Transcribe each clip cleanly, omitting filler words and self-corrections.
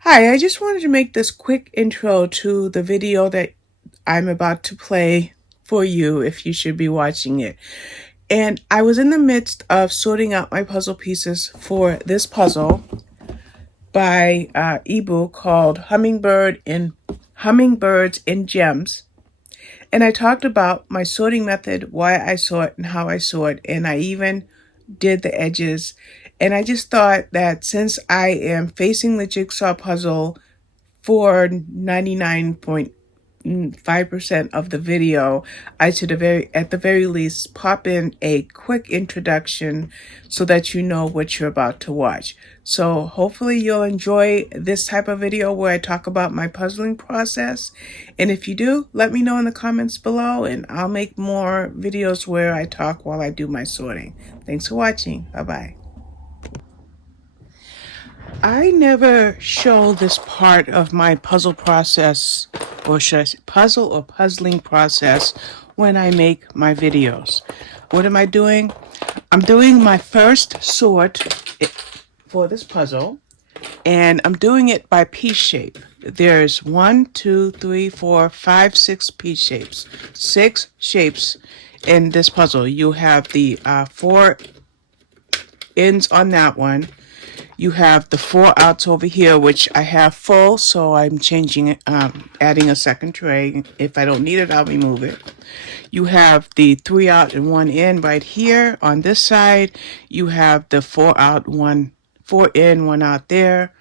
Hi, I just wanted to make this quick intro to the video that I'm about to play for you if you should be watching it. And I was in the midst of sorting out my puzzle pieces for this puzzle by EeBoo called Hummingbirds and Gems. And I talked about my sorting method, why I sort and how I sort, and I even did the edges. And I just thought that since I am facing the jigsaw puzzle for 99.5% of the video, I should at the very least pop in a quick introduction so that you know what you're about to watch. So hopefully you'll enjoy this type of video where I talk about my puzzling process. And if you do, let me know in the comments below and I'll make more videos where I talk while I do my sorting. Thanks for watching. Bye-bye. I never show this part of my puzzle process, or should I say puzzle or puzzling process, when I make my videos. What am I doing? I'm doing my first sort for this puzzle, and I'm doing it by piece shape. There's 1, 2, 3, 4, 5, 6 piece shapes. 6 shapes in this puzzle. You have the 4 ends on that one. You have the 4 outs over here, which I have full, so I'm changing it, adding a second tray. If I don't need it, I'll remove it. You have the 3 out and 1 in right here. On this side, you have the 4 out, 4 in, 1 out there.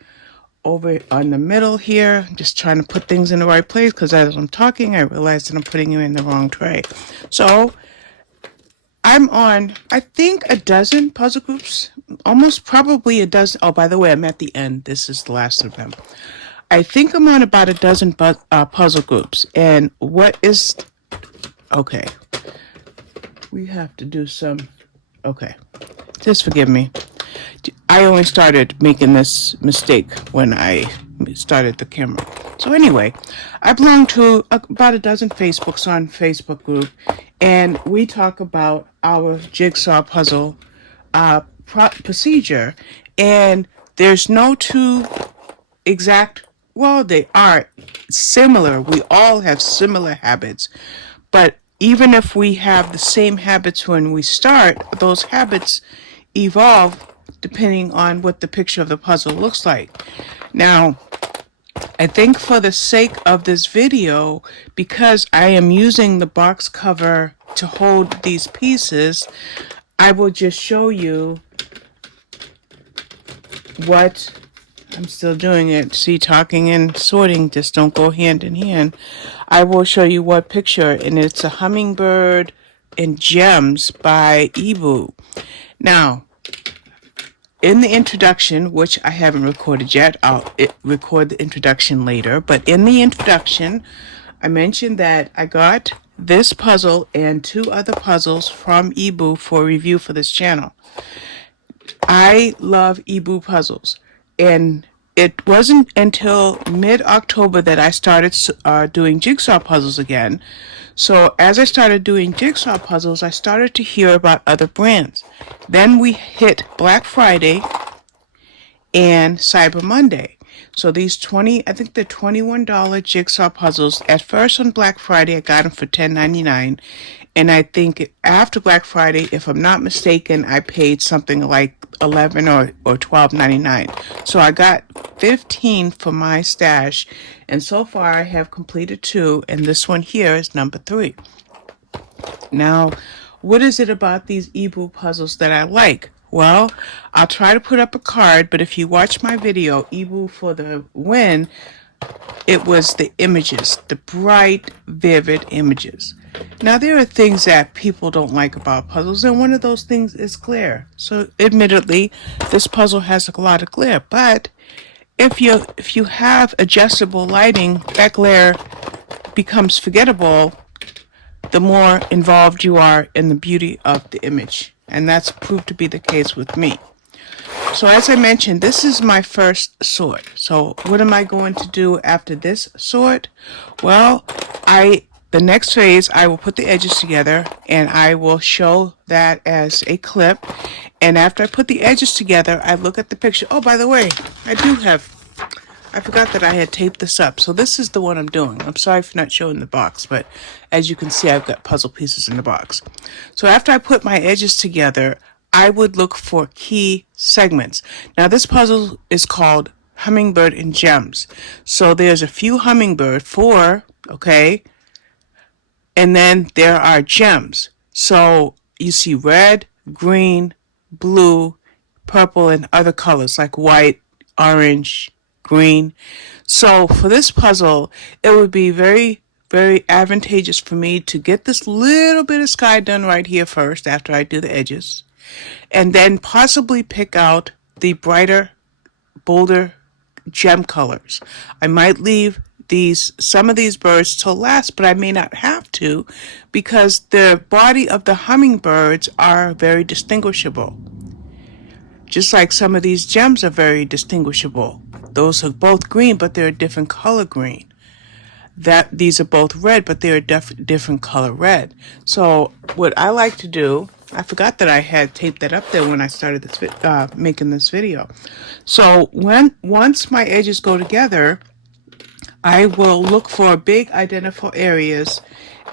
Over on the middle here, just trying to put things in the right place, because as I'm talking, I realize that I'm putting them in the wrong tray. So I'm on, I think, a dozen puzzle groups, almost probably a dozen. Oh, by the way, I'm at the end. This is the last of them. I think I'm on about a dozen puzzle groups. And what is, okay, we have to do some, okay, just forgive me. I only started making this mistake when I started the camera. So anyway, I belong to about a dozen Facebooks on Facebook group, and we talk about our jigsaw puzzle procedure, and there's no two exact, well, they are similar. We all have similar habits, but even if we have the same habits when we start, those habits evolve depending on what the picture of the puzzle looks like. Now, I think for the sake of this video, because I am using the box cover to hold these pieces, I will just show you what I'm still doing it. See, talking and sorting just don't go hand in hand. I will show you what picture, and it's a Hummingbird and Gems by EeBoo. Now, in the introduction, which I haven't recorded yet, I'll record the introduction later, but in the introduction, I mentioned that I got this puzzle and 2 other puzzles from EeBoo for review for this channel. I love EeBoo puzzles, and it wasn't until mid-October that I started doing jigsaw puzzles again. So as I started doing jigsaw puzzles, I started to hear about other brands. Then we hit Black Friday and Cyber Monday. So these I think they're $21 jigsaw puzzles. At first on Black Friday, I got them for $10.99. And I think after Black Friday, if I'm not mistaken, I paid something like $11 or $12.99. So I got 15 for my stash. And so far I have completed 2. And this one here is number 3. Now, what is it about these EeBoo puzzles that I like? Well, I'll try to put up a card, but if you watch my video, EeBoo for the win, it was the images, the bright, vivid images. Now, there are things that people don't like about puzzles, and one of those things is glare. So, admittedly, this puzzle has a lot of glare, but if you have adjustable lighting, that glare becomes forgettable the more involved you are in the beauty of the image. And that's proved to be the case with me. So as I mentioned, this is my first sort. So what am I going to do after this sort? Well, the next phase, I will put the edges together and I will show that as a clip. And after I put the edges together, I look at the picture. Oh, by the way, I do have I forgot that I had taped this up. So this is the one I'm doing. I'm sorry for not showing the box, but as you can see, I've got puzzle pieces in the box. So after I put my edges together, I would look for key segments. Now this puzzle is called Hummingbird and Gems. So there's a few hummingbird, 4, okay? And then there are gems. So you see red, green, blue, purple, and other colors like white, orange, green. So for this puzzle, it would be very, very advantageous for me to get this little bit of sky done right here first after I do the edges. And then possibly pick out the brighter, bolder gem colors. I might leave some of these birds till last, but I may not have to because the body of the hummingbirds are very distinguishable. Just like some of these gems are very distinguishable. Those are both green, but they're a different color green. These are both red, but they're a different color red. So what I like to do, I forgot that I had taped that up there when I started this making this video. So once my edges go together, I will look for big identifiable areas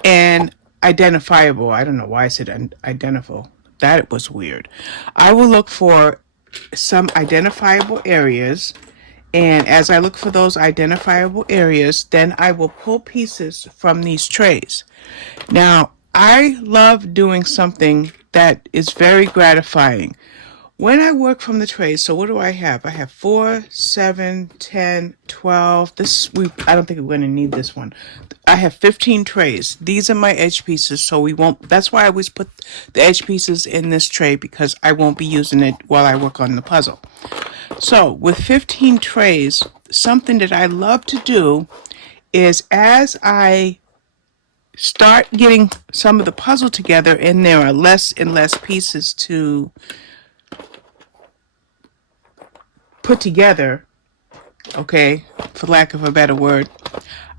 and identifiable. I don't know why I said identifiable. That was weird. I will look for some identifiable areas, and as I look for those identifiable areas, then I will pull pieces from these trays. Now, I love doing something that is very gratifying. When I work from the trays, so what do I have? I have 4, 7, 10, 12. I don't think we're going to need this one. I have 15 trays. These are my edge pieces, so that's why I always put the edge pieces in this tray, because I won't be using it while I work on the puzzle. So with 15 trays, something that I love to do is as I start getting some of the puzzle together, and there are less and less pieces to put together, okay, for lack of a better word,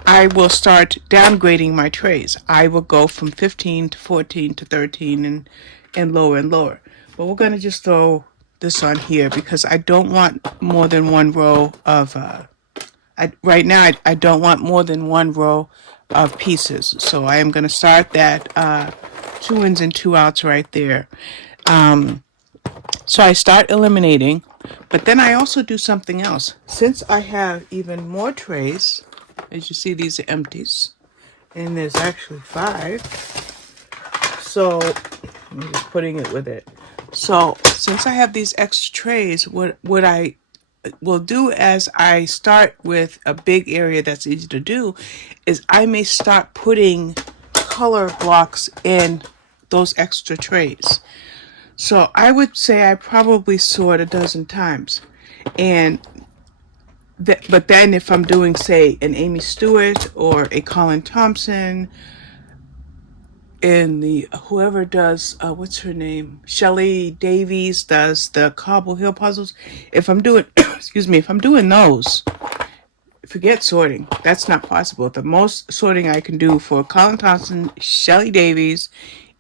I will start downgrading my trays. I will go from 15 to 14 to 13 and lower and lower. But we're going to just throw this on here because I don't want more than one row of, right now I don't want more than one row of pieces. So I am going to start that 2 ins and 2 outs right there. So I start eliminating, but then I also do something else. Since I have even more trays, as you see, these are empties, and there's actually 5. So I'm just putting it with it. So since I have these extra trays, what I will do as I start with a big area that's easy to do is I may start putting color blocks in those extra trays. So I would say I probably sort a dozen times. But then if I'm doing, say, an Amy Stewart or a Colin Thompson, and whoever does, what's her name? Shelley Davies does the Cobble Hill puzzles. If I'm doing, if I'm doing those, forget sorting. That's not possible. The most sorting I can do for Colin Thompson, Shelley Davies,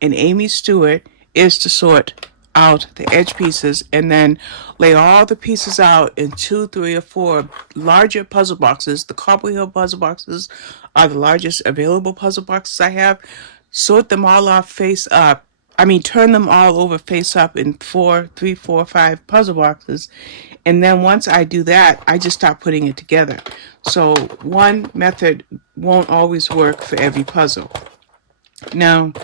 and Amy Stewart is to sort out the edge pieces and then lay all the pieces out in 2, 3, or 4 larger puzzle boxes. The Cobble Hill puzzle boxes are the largest available puzzle boxes I have. Sort them all off face up. Turn them all over face up in 3, 4, 5 puzzle boxes. And then once I do that, I just start putting it together. So one method won't always work for every puzzle. Now,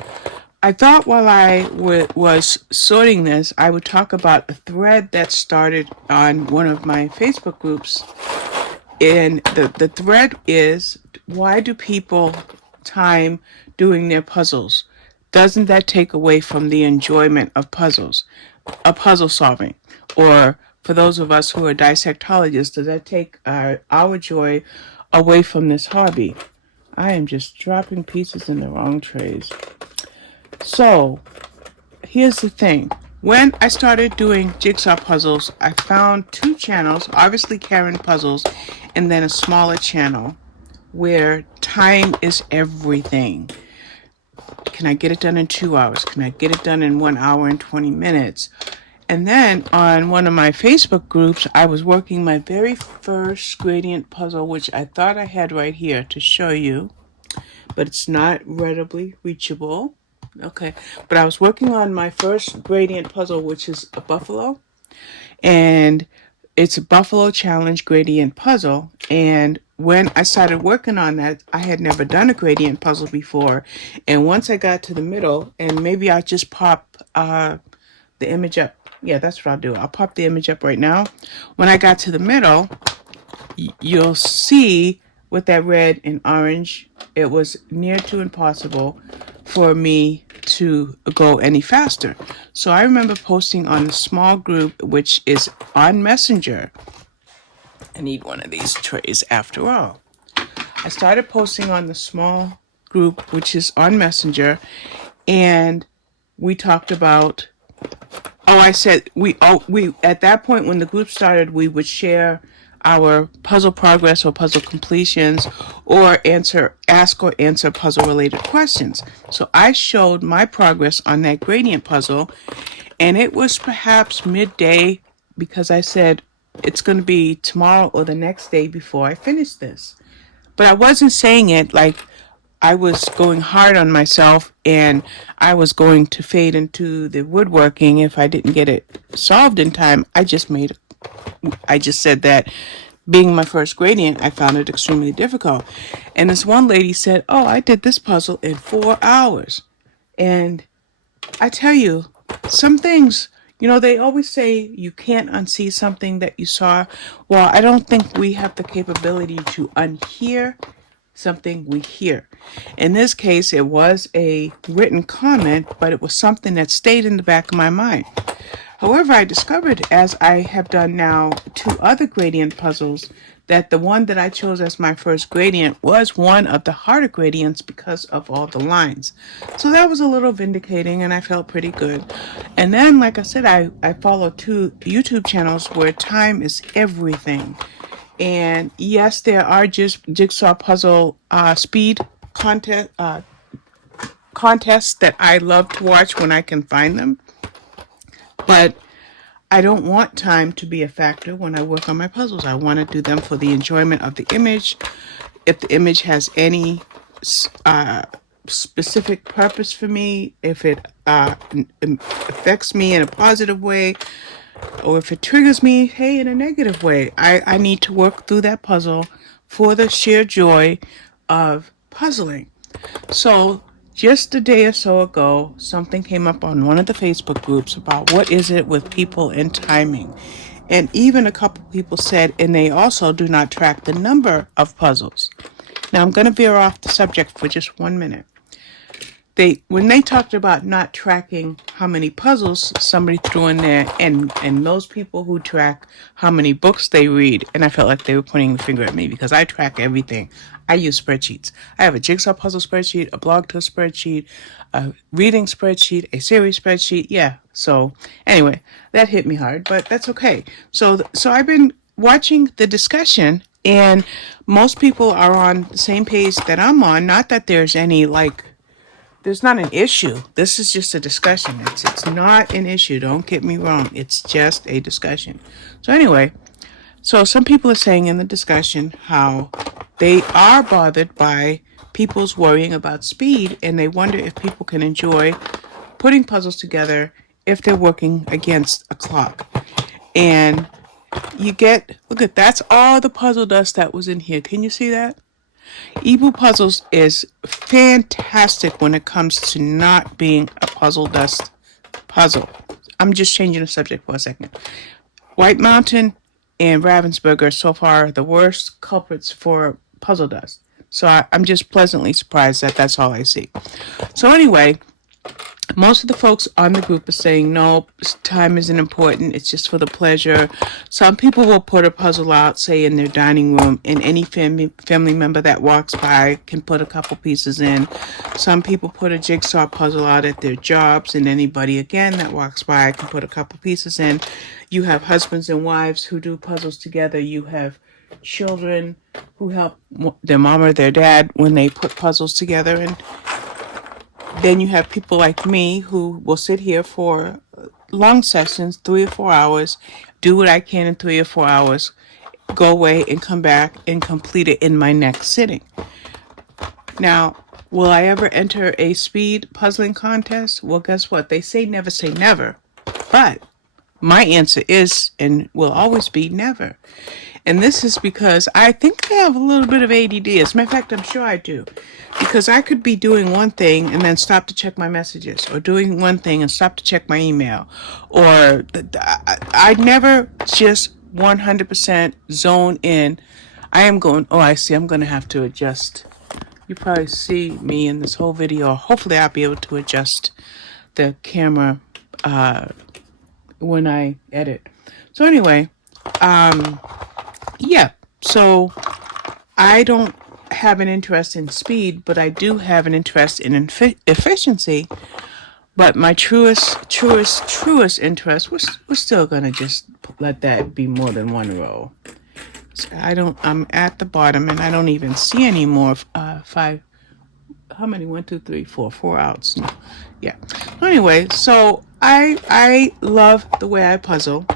I thought while I was sorting this, I would talk about a thread that started on one of my Facebook groups. And the thread is, why do people time doing their puzzles? Doesn't that take away from the enjoyment of puzzle solving? Or for those of us who are dissectologists, does that take our joy away from this hobby? I am just dropping pieces in the wrong trays. So, here's the thing. When I started doing jigsaw puzzles, I found 2 channels, obviously Karen Puzzles, and then a smaller channel where time is everything. Can I get it done in 2 hours? Can I get it done in 1 hour and 20 minutes? And then on one of my Facebook groups, I was working my very first gradient puzzle, which I thought I had right here to show you, but it's not readily reachable. Okay, but I was working on my first gradient puzzle, which is a buffalo, and it's a buffalo challenge gradient puzzle. And when I started working on that, I had never done a gradient puzzle before. And once I got to the middle, and maybe I'll just pop the image up. Yeah, that's what I'll do. I'll pop the image up right now. When I got to the middle, you'll see with that red and orange, it was near to impossible for me to go any faster. So I remember posting on the small group, which is on Messenger. I need one of these trays after all. I started posting on the small group, which is on Messenger, and we talked about, I said we at that point when the group started, we would share our puzzle progress or puzzle completions, or ask or answer puzzle related questions. So I showed my progress on that gradient puzzle, and it was perhaps midday, because I said it's going to be tomorrow or the next day before I finish this. But I wasn't saying it like I was going hard on myself and I was going to fade into the woodworking if I didn't get it solved in time. I just said that being my first gradient, I found it extremely difficult. And this one lady said, "Oh, I did this puzzle in 4 hours." And I tell you, some things, they always say you can't unsee something that you saw. Well, I don't think we have the capability to unhear something we hear. In this case, it was a written comment, but it was something that stayed in the back of my mind. However, I discovered, as I have done now 2 other gradient puzzles, that the one that I chose as my first gradient was one of the harder gradients because of all the lines. So that was a little vindicating, and I felt pretty good. And then, like I said, I follow 2 YouTube channels where time is everything. And yes, there are just jigsaw puzzle speed contests that I love to watch when I can find them. But I don't want time to be a factor when I work on my puzzles. I want to do them for the enjoyment of the image. If the image has any specific purpose for me, if it affects me in a positive way, or if it triggers me, hey, in a negative way, I need to work through that puzzle for the sheer joy of puzzling. So just a day or so ago, something came up on one of the Facebook groups about what is it with people and timing. And even a couple people said, and they also do not track the number of puzzles. Now I'm going to veer off the subject for just 1 minute. When they talked about not tracking how many puzzles, somebody threw in there, and those people who track how many books they read, and I felt like they were pointing the finger at me because I track everything. I use spreadsheets. I have a jigsaw puzzle spreadsheet, a blog talk spreadsheet, a reading spreadsheet, a series spreadsheet. Yeah. So anyway, that hit me hard, but that's okay. So I've been watching the discussion, and most people are on the same page that I'm on. Not that there's any there's not an issue. This is just a discussion. It's not an issue. Don't get me wrong. It's just a discussion. So anyway, some people are saying in the discussion how they are bothered by people's worrying about speed, and they wonder if people can enjoy putting puzzles together if they're working against a clock. And look at, that's all the puzzle dust that was in here. Can you see that? EeBoo Puzzles is fantastic when it comes to not being a puzzle dust puzzle. I'm just changing the subject for a second. White Mountain and Ravensburger so far are the worst culprits for puzzle dust. So I'm just pleasantly surprised that that's all I see. So anyway, most of the folks on the group are saying, no, time isn't important. It's just for the pleasure. Some people will put a puzzle out, say, in their dining room, and any family member that walks by can put a couple pieces in. Some people put a jigsaw puzzle out at their jobs, and anybody, again, that walks by can put a couple pieces in. You have husbands and wives who do puzzles together. You have children who help their mom or their dad when they put puzzles together. And then you have people like me who will sit here for long sessions, 3 or 4 hours, do what I can in 3 or 4 hours, go away and come back and complete it in my next sitting. Now, will I ever enter a speed puzzling contest? Well, guess what? They say never, but my answer is and will always be never. And this is because I think I have a little bit of ADD. As a matter of fact, I'm sure I do. Because I could be doing one thing and then stop to check my messages, or doing one thing and stop to check my email. Or I never just 100% zone in. I am going, oh, I see, I'm going to have to adjust. You probably see me in this whole video. Hopefully I'll be able to adjust the camera when I edit. So anyway, yeah, so I don't have an interest in speed, but I do have an interest in efficiency. But my truest interest, we're still gonna just let that be more than one row. So I'm at the bottom and I don't even see any more five. How many? 1, 2, 3, 4. 4 outs. No. Yeah. Anyway, so I love the way I puzzle,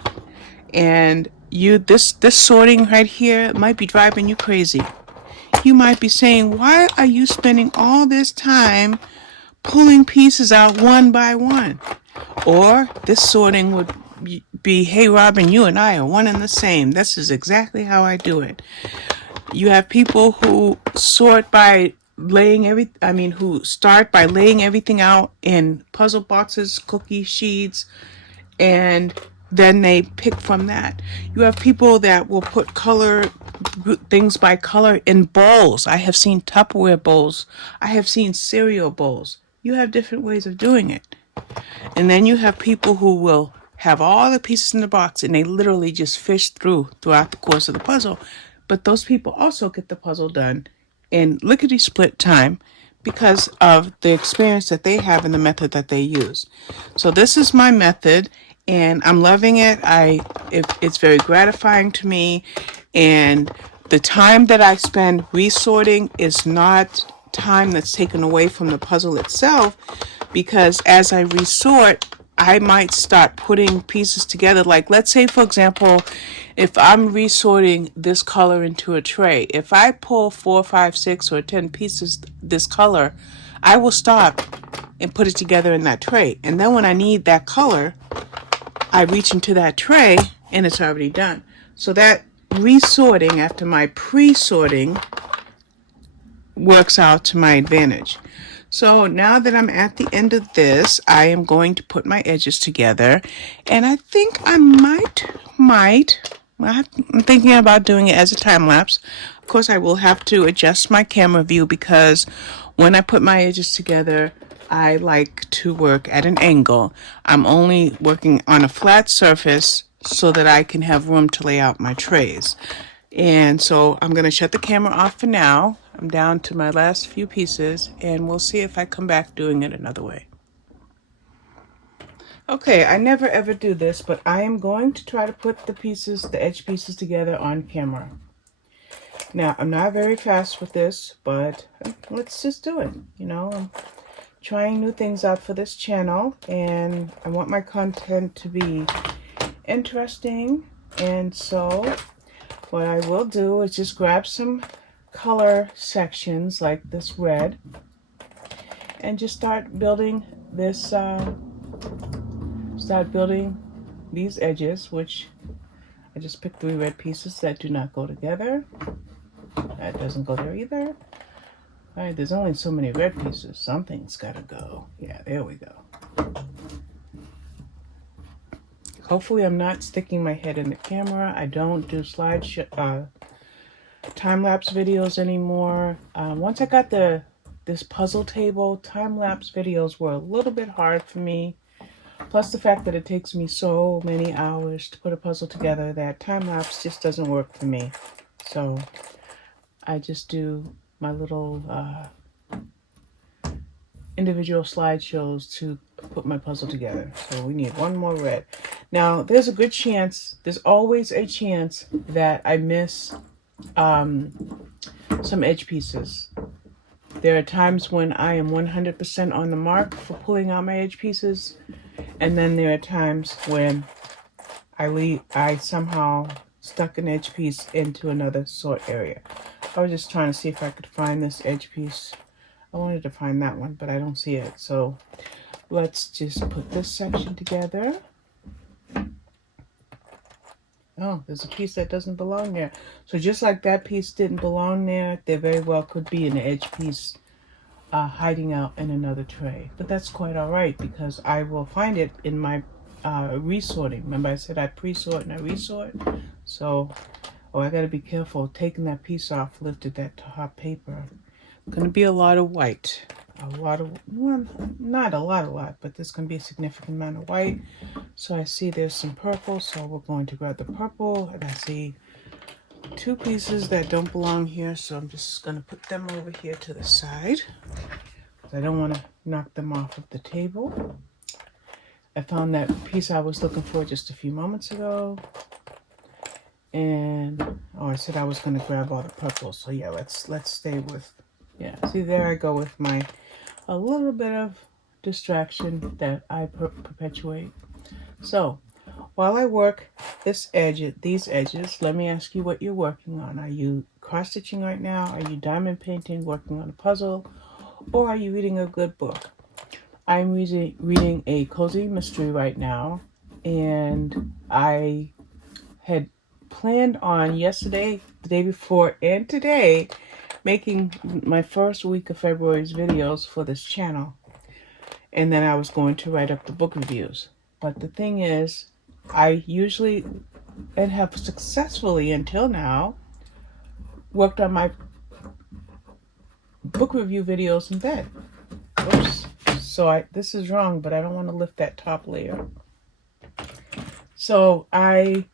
and this sorting right here might be driving you crazy. You might be saying, why are you spending all this time pulling pieces out one by one? Or this sorting would be, hey Robin, you and I are one and the same. This is exactly how I do it. You have people who sort by who start by laying everything out in puzzle boxes, cookie sheets, and then they pick from that. You have people that will put things by color in bowls. I have seen Tupperware bowls. I have seen cereal bowls. You have different ways of doing it. And then you have people who will have all the pieces in the box and they literally just fish throughout the course of the puzzle. But those people also get the puzzle done in lickety-split time because of the experience that they have and the method that they use. So this is my method, and I'm loving it. It's very gratifying to me, and the time that I spend resorting is not time that's taken away from the puzzle itself, because as I resort, I might start putting pieces together. Like, let's say, for example, if I'm resorting this color into a tray, if I pull 4, 5, 6, or 10 pieces this color, I will stop and put it together in that tray. And then when I need that color, I reach into that tray and it's already done. So that resorting after my pre-sorting works out to my advantage. So now that I'm at the end of this, I am going to put my edges together, and I think I I'm thinking about doing it as a time lapse. Of course, I will have to adjust my camera view because when I put my edges together, I like to work at an angle. I'm only working on a flat surface so that I can have room to lay out my trays. And so I'm going to shut the camera off for now. I'm down to my last few pieces, and we'll see if I come back doing it another way. Okay, I never ever do this, but I am going to try to put the edge pieces together on camera. Now, I'm not very fast with this, but let's just do it. You know, I'm trying new things out for this channel, and I want my content to be interesting, and so what I will do is just grab some color sections like this red and just start building this these edges, which I just picked 3 red pieces that do not go together. That doesn't go there either. All right, there's only so many red pieces. Something's gotta go. Yeah, there we go. Hopefully I'm not sticking my head in the camera. I don't do time-lapse videos anymore. Once I got this puzzle table, time-lapse videos were a little bit hard for me. Plus the fact that it takes me so many hours to put a puzzle together that time-lapse just doesn't work for me. So I just do my little individual slideshows to put my puzzle together. So we need one more red. Now there's a good chance, there's always a chance that I miss some edge pieces. There are times when I am 100% on the mark for pulling out my edge pieces, and then there are times when I somehow stuck an edge piece into another sort area. I was just trying to see if I could find this edge piece. I wanted to find that one, but I don't see it. So let's just put this section together. Oh, there's a piece that doesn't belong there. So just like that piece didn't belong there, there very well could be an edge piece hiding out in another tray. But that's quite all right, because I will find it in my resorting. Remember I said I pre-sort and I resort? So, I gotta be careful. Taking that piece off lifted that top paper. Gonna be a lot of white. A lot of, well, not a lot, but there's gonna be a significant amount of white. So I see there's some purple, so we're going to grab the purple, and I see two pieces that don't belong here, so I'm just gonna put them over here to the side. I don't want to knock them off of the table. I found that piece I was looking for just a few moments ago. And, oh, I said I was going to grab all the purple. So yeah, let's stay with, yeah. See, there I go with my, a little bit of distraction that I perpetuate. So, while I work these edges, let me ask you what you're working on. Are you cross-stitching right now? Are you diamond painting, working on a puzzle? Or are you reading a good book? I'm reading a cozy mystery right now, and I had planned on yesterday, the day before, and today making my first week of February's videos for this channel, and then I was going to write up the book reviews. But the thing is, I usually, and have successfully until now, worked on my book review videos in bed. Oops. So this is wrong, but I don't want to lift that top layer. So every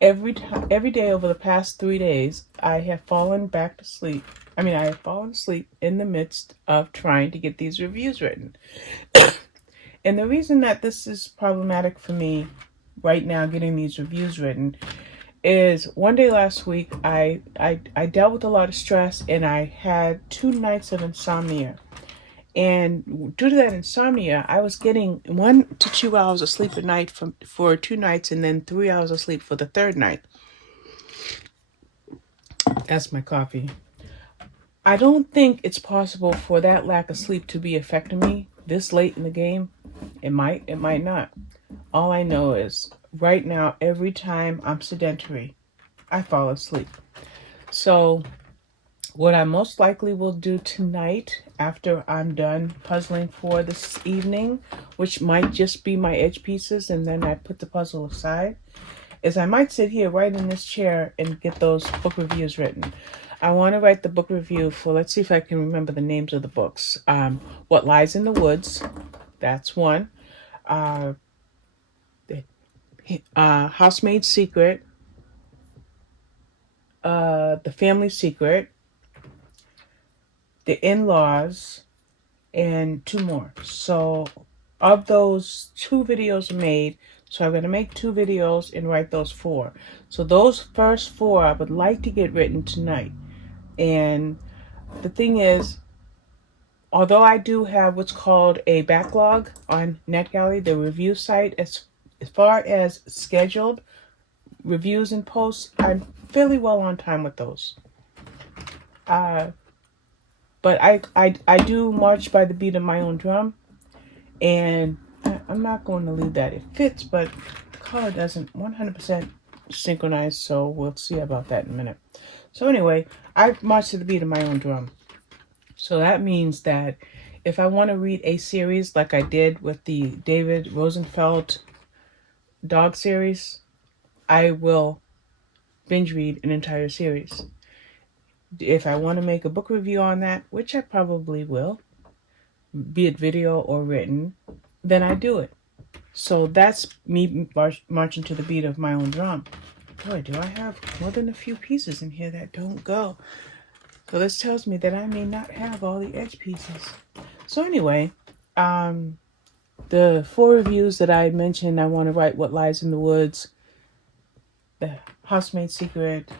day over the past 3 days, I have fallen back to sleep. I have fallen asleep in the midst of trying to get these reviews written. And the reason that this is problematic for me right now, getting these reviews written, is one day last week, I dealt with a lot of stress, and I had 2 nights of insomnia. And due to that insomnia, I was getting 1 to 2 hours of sleep a night for 2 nights, and then 3 hours of sleep for the third night. That's my coffee. I don't think it's possible for that lack of sleep to be affecting me this late in the game. It might not. All I know is right now, every time I'm sedentary, I fall asleep. So what I most likely will do tonight, after I'm done puzzling for this evening, which might just be my edge pieces, and then I put the puzzle aside, is I might sit here right in this chair and get those book reviews written. I want to write the book review for, let's see if I can remember the names of the books. What Lies in the Woods, that's one. Housemaid's Secret, The Family Secret, The In-Laws, and 2 more. So of those, 2 videos are made. So I'm going to make 2 videos and write those 4. So those first 4 I would like to get written tonight. And the thing is, although I do have what's called a backlog on NetGalley, the review site, as far as scheduled reviews and posts, I'm fairly well on time with those. But I do march by the beat of my own drum, and I'm not going to leave that. It fits, but the color doesn't 100% synchronize, so we'll see about that in a minute. So anyway, I march to the beat of my own drum. So that means that if I want to read a series like I did with the David Rosenfeld dog series, I will binge read an entire series. If I want to make a book review on that, which I probably will, be it video or written, then I do it. So that's me marching to the beat of my own drum. Boy, do I have more than a few pieces in here that don't go. So this tells me that I may not have all the edge pieces. So anyway, the 4 reviews that I mentioned, I want to write What Lies in the Woods, The Housemaid's Secret,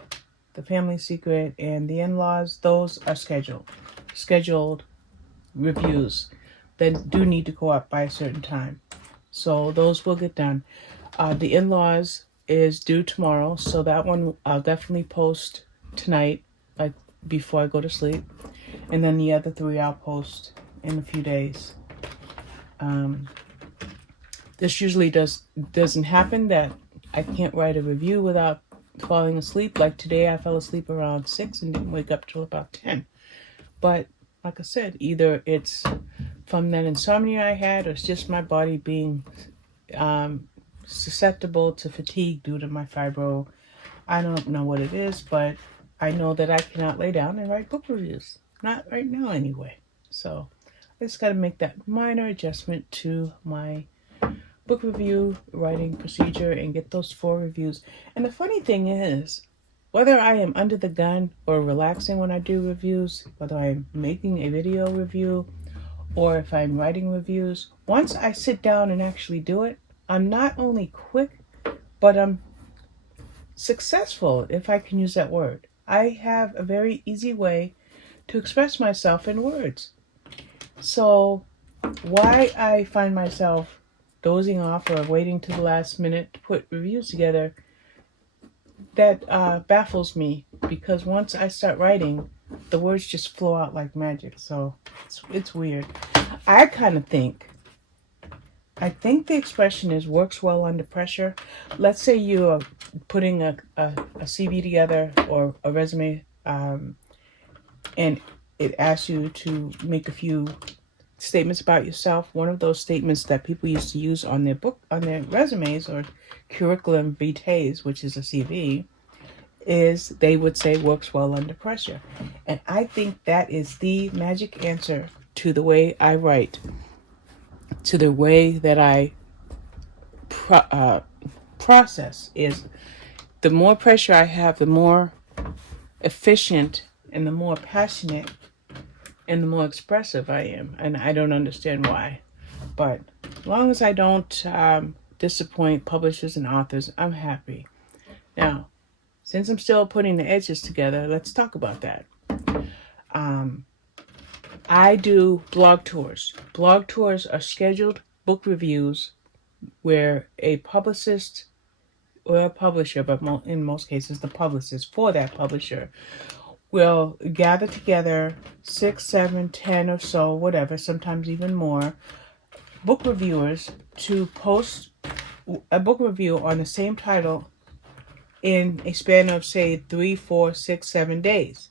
The Family Secret, and The In-Laws. Those are scheduled. scheduled reviews that do need to go up by a certain time. So those will get done. The in-laws is due tomorrow, so that one I'll definitely post tonight, like before I go to sleep. And then the other three I'll post in a few days. This usually doesn't happen that I can't write a review without falling asleep. Like today I fell asleep around 6 and didn't wake up till about 10. But like I said, either it's from that insomnia I had, or it's just my body being susceptible to fatigue due to my fibro. I don't know what it is, but I know that I cannot lay down and write book reviews. Not right now anyway. So I just got to make that minor adjustment to my book review writing procedure and get those 4 reviews. And the funny thing is, whether I am under the gun or relaxing when I do reviews, whether I'm making a video review or if I'm writing reviews, once I sit down and actually do it, I'm not only quick, but I'm successful, if I can use that word. I have a very easy way to express myself in words. So why I find myself dozing off or waiting to the last minute to put reviews together, that baffles me, because once I start writing, the words just flow out like magic. So it's weird. I think the expression is works well under pressure. Let's say you are putting a CV together or a resume, and it asks you to make a few statements about yourself. One of those statements that people used to use on their resumes or curriculum vitae, which is a CV, is they would say works well under pressure. And I think that is the magic answer to the way I write, to the way that I process. Is the more pressure I have, the more efficient and the more passionate and the more expressive I am. And I don't understand why. But as long as I don't disappoint publishers and authors, I'm happy. Now, since I'm still putting the edges together, let's talk about that. I do blog tours. Blog tours are scheduled book reviews where a publicist or a publisher, but in most cases the publicist for that publisher, will gather together 6, 7, 10 or so, whatever, sometimes even more, book reviewers to post a book review on the same title in a span of, say, 3, 4, 6, 7 days.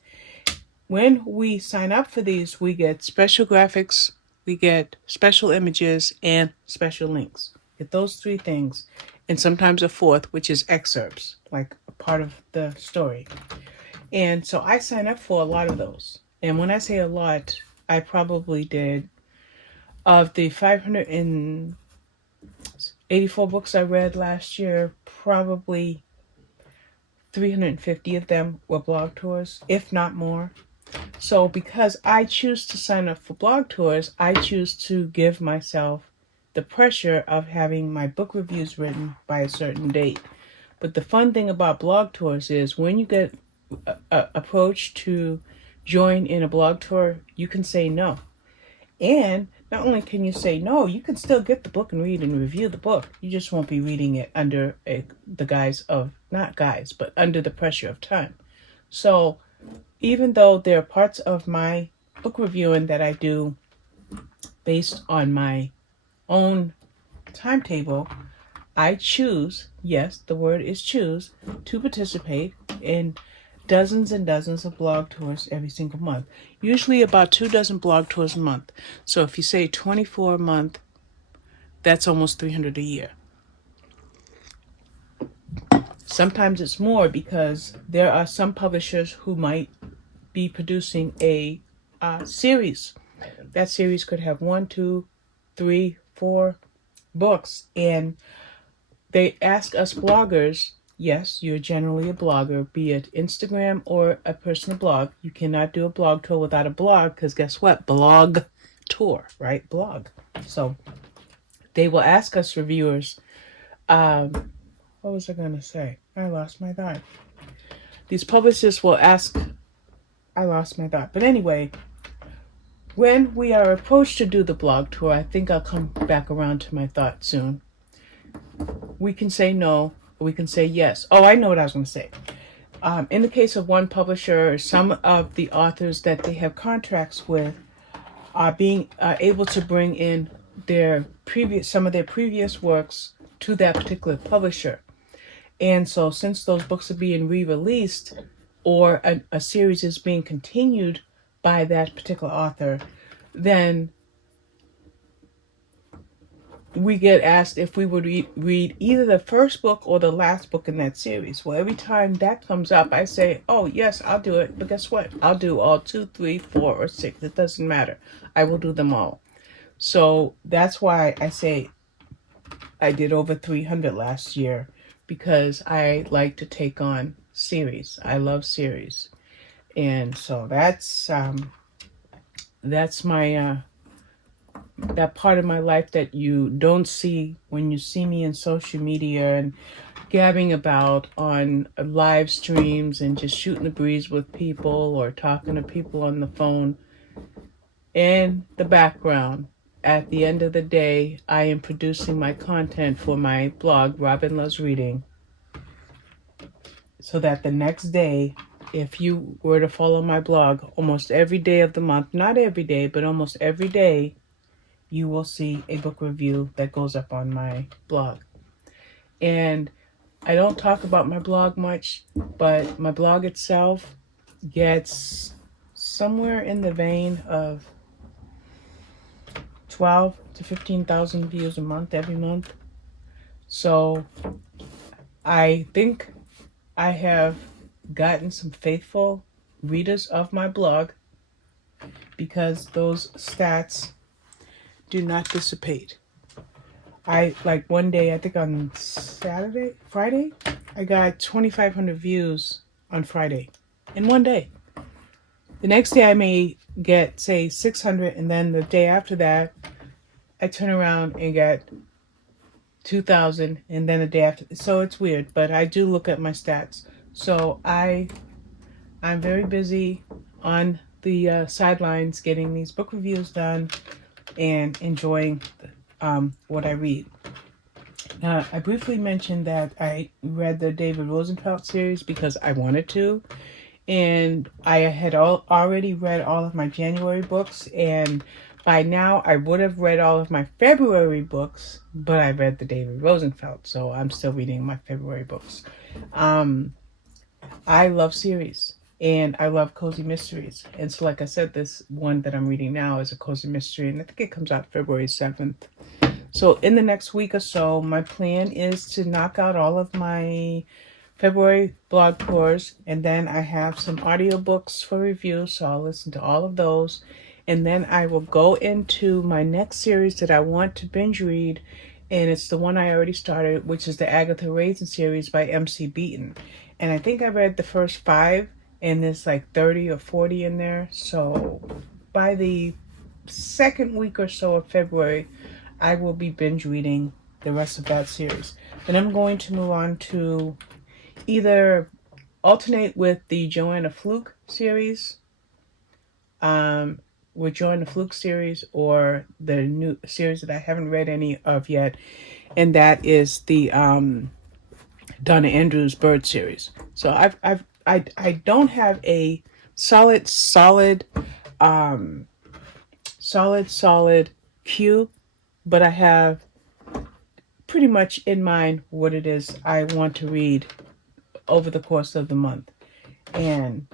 When we sign up for these, we get special graphics, we get special images, and special links. Get those 3 things, and sometimes a 4th, which is excerpts, like a part of the story. And so I sign up for a lot of those. And when I say a lot, I probably did, of the 584 books I read last year, probably 350 of them were blog tours, if not more. So because I choose to sign up for blog tours, I choose to give myself the pressure of having my book reviews written by a certain date. But the fun thing about blog tours is when you get approached to join in a blog tour, you can say no. And not only can you say no, you can still get the book and read and review the book. You just won't be reading it under the guise of, not guise, but under the pressure of time. So even though there are parts of my book reviewing that I do based on my own timetable, I choose, yes, the word is choose, to participate in dozens and dozens of blog tours every single month. Usually about 24 blog tours a month. So if you say 24 a month, that's almost 300 a year. Sometimes it's more because there are some publishers who might be producing a series. That series could have 1, 2, 3, 4 books, and they ask us bloggers, yes, you're generally a blogger, be it Instagram or a personal blog. You cannot do a blog tour without a blog, because guess what? Blog tour, right? Blog. So they will ask us reviewers, what was I going to say? I lost my thought. These publishers will ask, I lost my thought. But anyway, when we are approached to do the blog tour, I think I'll come back around to my thought soon. We can say no, or we can say yes. Oh, I know what I was going to say. In the case of one publisher, some of the authors that they have contracts with are being able to bring in some of their previous works to that particular publisher. And so since those books are being re-released or a series is being continued by that particular author, then we get asked if we would read either the first book or the last book in that series. Well, every time that comes up, I say, oh, yes, I'll do it. But guess what? I'll do all 2, 3, 4, or 6. It doesn't matter. I will do them all. So that's why I say I did over 300 last year, because I like to take on series. I love series. And so that's my that part of my life that you don't see when you see me in social media and gabbing about on live streams and just shooting the breeze with people or talking to people on the phone. In the background, at the end of the day, I am producing my content for my blog, Robin Loves Reading, so that the next day, if you were to follow my blog, almost every day of the month, not every day, but almost every day, you will see a book review that goes up on my blog. And I don't talk about my blog much, but my blog itself gets somewhere in the vein of 12 to 15,000 views a month, every month. So I think I have gotten some faithful readers of my blog, because those stats do not dissipate. Like one day, I think on Friday, I got 2,500 views on Friday in one day. The next day I may get, say, 600, and then the day after that, I turn around and get 2,000, and then the day after. So it's weird, but I do look at my stats. So I'm very busy on the sidelines getting these book reviews done and enjoying what I read. Now, I briefly mentioned that I read the David Rosenfeld series because I wanted to, and I had already read all of my January books, and by now I would have read all of my February books, but I read the David Rosenfeld, so I'm still reading my February books. I love series, and I love cozy mysteries. And so, like I said, this one that I'm reading now is a cozy mystery, and I think it comes out February 7th. So in the next week or so, my plan is to knock out all of my February blog tours, and then I have some audiobooks for review, so I'll listen to all of those. And then I will go into my next series that I want to binge read, and it's the one I already started, which is the Agatha Raisin series by MC Beaton. And I think I read the first 5, and there's like 30 or 40 in there. So by the second week or so of February, I will be binge reading the rest of that series. Then I'm going to move on to either alternate with the Joanna Fluke series, with Joanna Fluke series, or the new series that I haven't read any of yet, and that is the Donna Andrews Bird series. So I don't have a solid queue, but I have pretty much in mind what it is I want to read over the course of the month. And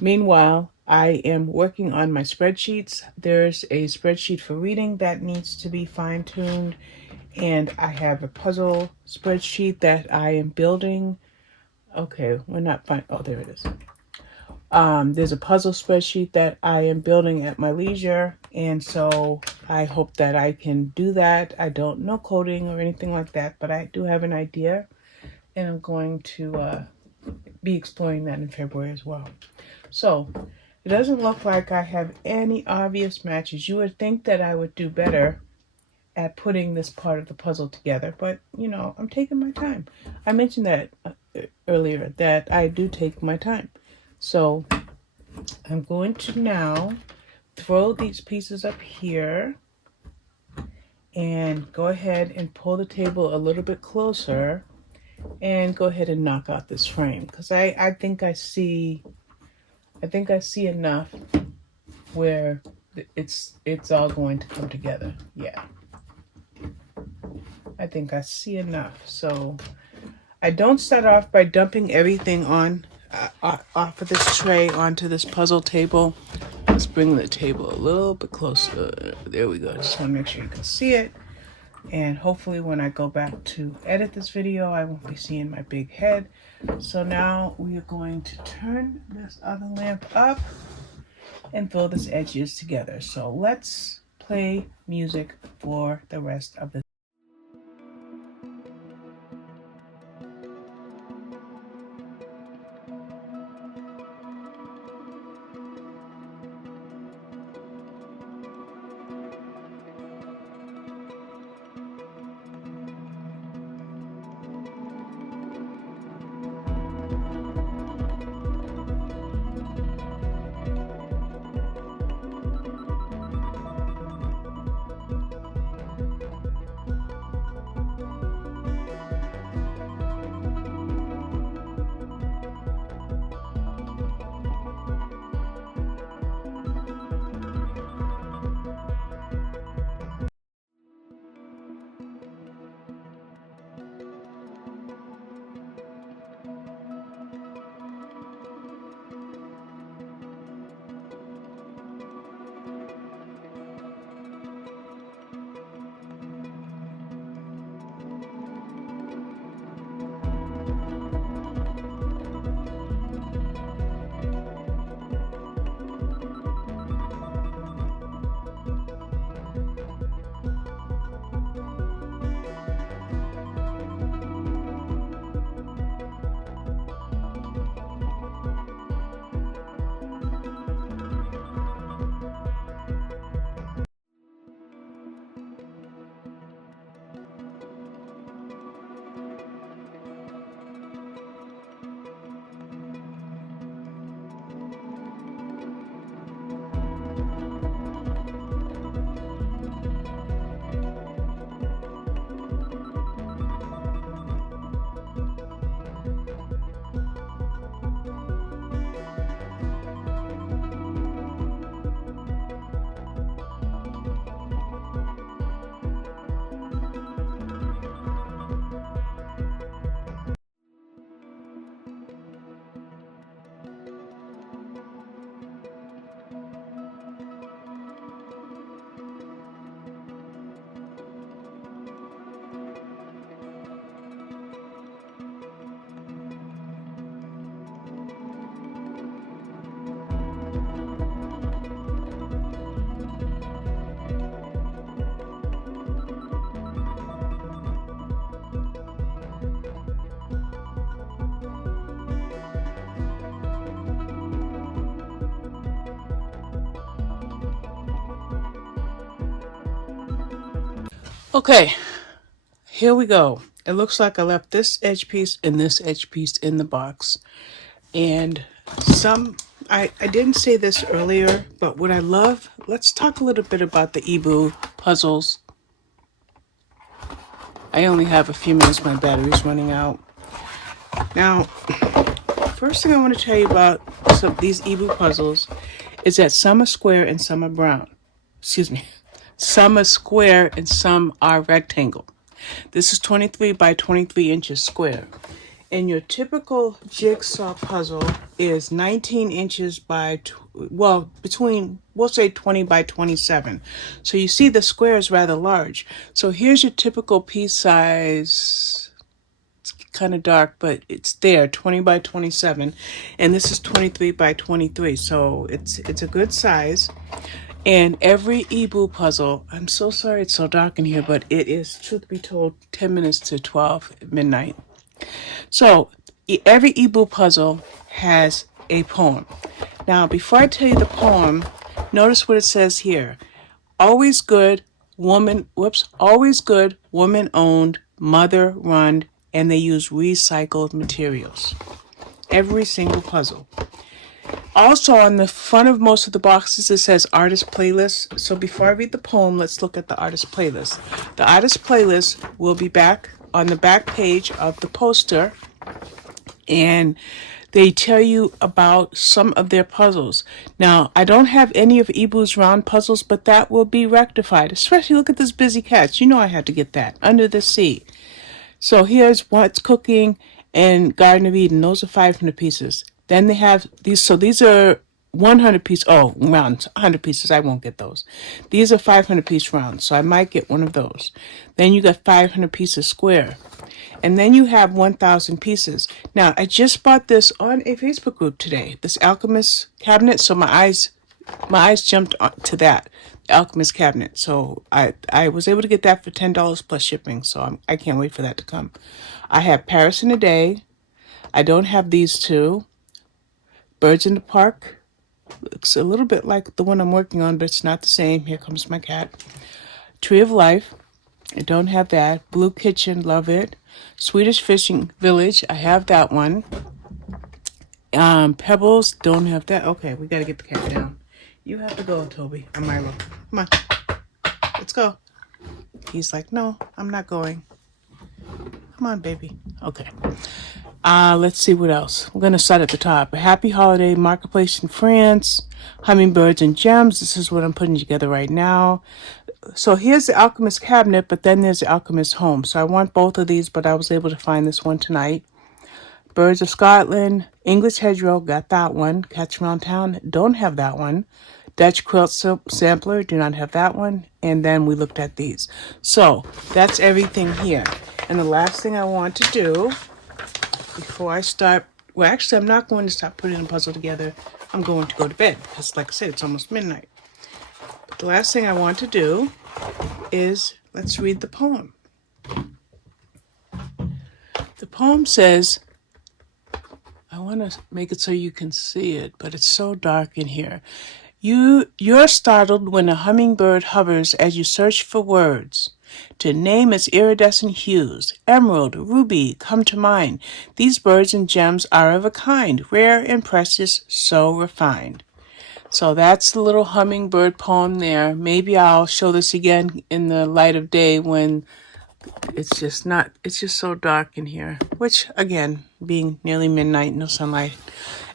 meanwhile, I am working on my spreadsheets. There's a spreadsheet for reading that needs to be fine-tuned, and I have a puzzle spreadsheet that I am building. Okay, we're not fine. Oh, there it is. There's a puzzle spreadsheet that I am building at my leisure, and so I hope that I can do that. I don't know coding or anything like that, but I do have an idea, and I'm going to be exploring that in February as well. So it doesn't look like I have any obvious matches. You would think that I would do better at putting this part of the puzzle together, but I'm taking my time. I mentioned that earlier, that I do take my time. So I'm going to now throw these pieces up here and go ahead and pull the table a little bit closer and go ahead and knock out this frame, because I think I see enough where it's all going to come together. Yeah, I think I see enough. So I don't start off by dumping everything on off of this tray onto this puzzle table. Let's bring the table a little bit closer. There we go. Just want to make sure you can see it. And hopefully when I go back to edit this video, I won't be seeing my big head. So now we are going to turn this other lamp up and throw these edges together. So let's play music for the rest of the Okay, here we go. It looks like I left this edge piece and this edge piece in the box. And I didn't say this earlier, but what I love, let's talk a little bit about the EeBoo puzzles. I only have a few minutes, my battery's running out. Now, first thing I want to tell you about these EeBoo puzzles is that some are square and some are brown. Excuse me. Some are square and some are rectangle. This is 23 by 23 inches square. And your typical jigsaw puzzle is 19 inches by, we'll say 20 by 27. So you see the square is rather large. So here's your typical piece size. It's kind of dark, but it's there, 20 by 27. And this is 23 by 23. So it's a good size. And every EeBoo puzzle, I'm so sorry it's so dark in here, but it is, truth be told, 10 minutes to 12 midnight. So every EeBoo puzzle has a poem. Now, before I tell you the poem, notice what it says here. Always good, always good, woman-owned, mother-run, and they use recycled materials. Every single puzzle. Also, on the front of most of the boxes, it says artist playlist. So before I read the poem, let's look at the artist playlist. The artist playlist will be back on the back page of the poster, and they tell you about some of their puzzles. Now, I don't have any of EeBoo's round puzzles, but that will be rectified. Especially, look at this busy cat. You know I had to get that. Under the Sea. So here's What's Cooking and Garden of Eden. Those are 500 pieces. Then they have these. So these are 100 pieces. Oh, rounds. 100 pieces. I won't get those. These are 500 piece rounds. So I might get one of those. Then you got 500 pieces square. And then you have 1,000 pieces. Now, I just bought this on a Facebook group today. This Alchemist cabinet. So my eyes jumped to that. Alchemist cabinet. So I was able to get that for $10 plus shipping. So I can't wait for that to come. I have Paris in a Day. I don't have these two. Birds in the Park. Looks a little bit like the one I'm working on, but it's not the same. Here comes my cat. Tree of Life. I don't have that. Blue Kitchen. Love it. Swedish Fishing Village. I have that one. Pebbles. Don't have that. Okay, we got to get the cat down. You have to go, Toby. Or Milo. Come on. Let's go. He's like, no, I'm not going. Come on, baby. Okay. Let's see what else. We're going to start at the top. A Happy Holiday Marketplace in France. Hummingbirds and Gems. This is what I'm putting together right now. So here's the Alchemist cabinet, but then there's the Alchemist home. So I want both of these, but I was able to find this one tonight. Birds of Scotland. English Hedgerow. Got that one. Cats Around Town. Don't have that one. Dutch Quilt Sampler. Do not have that one. And then we looked at these. So that's everything here. And the last thing I want to do before I start, well, actually, I'm not going to start putting the puzzle together. I'm going to go to bed because, like I said, it's almost midnight. But the last thing I want to do is, let's read the poem. The poem says, I want to make it so you can see it, but it's so dark in here. You're startled when a hummingbird hovers as you search for words to name its iridescent hues. Emerald, ruby come to mind. These birds and gems are of a kind, rare and precious, so refined. So that's the little hummingbird poem there. Maybe I'll show this again in the light of day when it's just so dark in here. Which, again, being nearly midnight, no sunlight.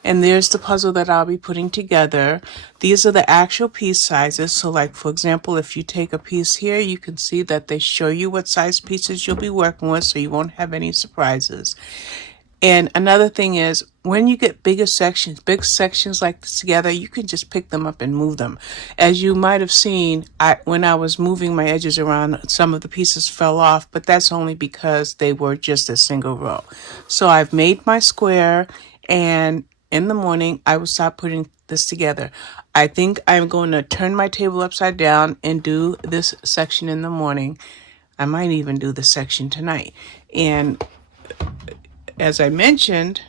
And there's the puzzle that I'll be putting together. These are the actual piece sizes. So like, for example, if you take a piece here, you can see that they show you what size pieces you'll be working with, so you won't have any surprises. And another thing is, when you get big sections like this together, you can just pick them up and move them. As you might have seen, when I was moving my edges around, some of the pieces fell off, but that's only because they were just a single row. So I've made my square, and in the morning, I will start putting this together. I think I'm going to turn my table upside down and do this section in the morning. I might even do this section tonight. And as I mentioned,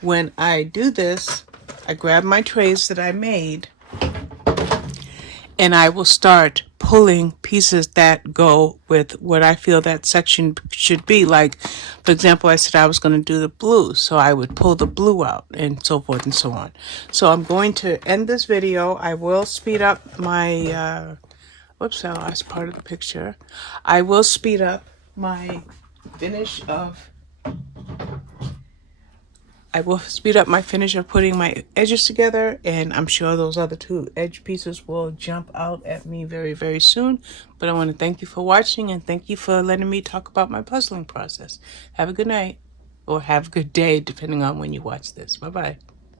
when I do this, I grab my trays that I made and I will start pulling pieces that go with what I feel that section should be. Like, for example, I said I was going to do the blue, so I would pull the blue out and so forth and so on. So I'm going to end this video. I will speed up my, whoops, I lost part of the picture. I will speed up my finish of putting my edges together, and I'm sure those other two edge pieces will jump out at me very, very soon. But I want to thank you for watching, and thank you for letting me talk about my puzzling process. Have a good night, or have a good day, depending on when you watch this. Bye-bye.